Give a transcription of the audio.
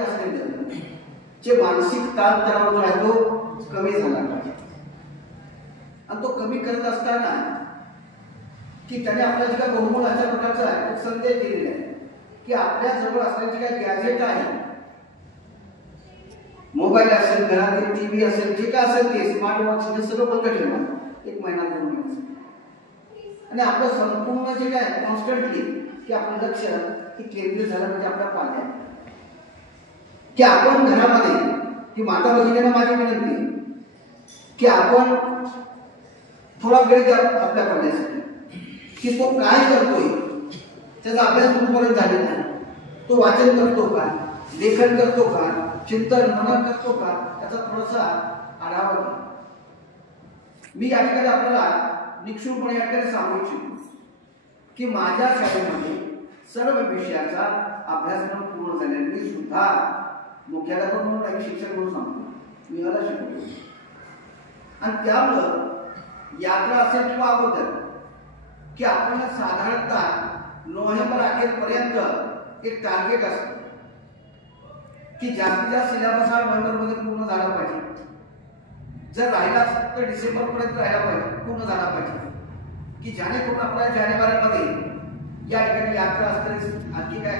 असलेलं जे मानसिक ताणतणाव जो आहे तो कमी झाला पाहिजे. आणि तो कमी करत असताना की त्याने आपल्या जे काय बहुमूळ अशा प्रकारचा एक संदेश दिलेला आहे की आपल्या जवळ असलेले जे काही गॅजेट आहे, मोबाईल असेल, घरातील टीव्ही असेल, जे काय असेल ते स्मार्ट वॉच हे सगळं बंद ठेवणार 1 महिना 2 महिन्यासाठी. आणि आपलं संपूर्ण जे काय कॉन्स्टंटली की आपलं लक्ष की केंद्रित झालं म्हणजे आपल्या पाल्यात की आपण घरामध्ये की माता भगिनींना माझी विनंती आहे की आपण थोडा वेळ द्या आपल्या पाल्यासाठी की तो काय करतोय, त्याचा अभ्यास पूर्णपर्यंत झालेला नाही, तो वाचन करतो का, लेखन करतो का, चिंतन मनन करतो का, त्याचा थोडासा आढावा घ्या. मी या ठिकाणी आपल्याला निक्षूळपणे या ठिकाणी सांगू इच्छितो की माझ्या शाळेमध्ये सर्व विषयाचा अभ्यासक्रम पूर्ण झालेला. मी सुद्धा मुख्याध्यापक म्हणून काही शिक्षक म्हणून सांगतो, मी याला शिकवतो. आणि त्यामुळं यात्रा असेल किंवा अगोदर की आपण साधारणतः नोव्हेंबर अखेरपर्यंत एक टार्गेट असतं की जास्तीत जास्त सिलेबस हा नोव्हेंबरमध्ये पूर्ण झाला पाहिजे. जर राहिला तर डिसेंबरपर्यंत राहायला पाहिजे, पूर्ण झाला पाहिजे की जेणेकरून आपल्या जानेवारीमध्ये या ठिकाणी यात्रा असते, आणखी काय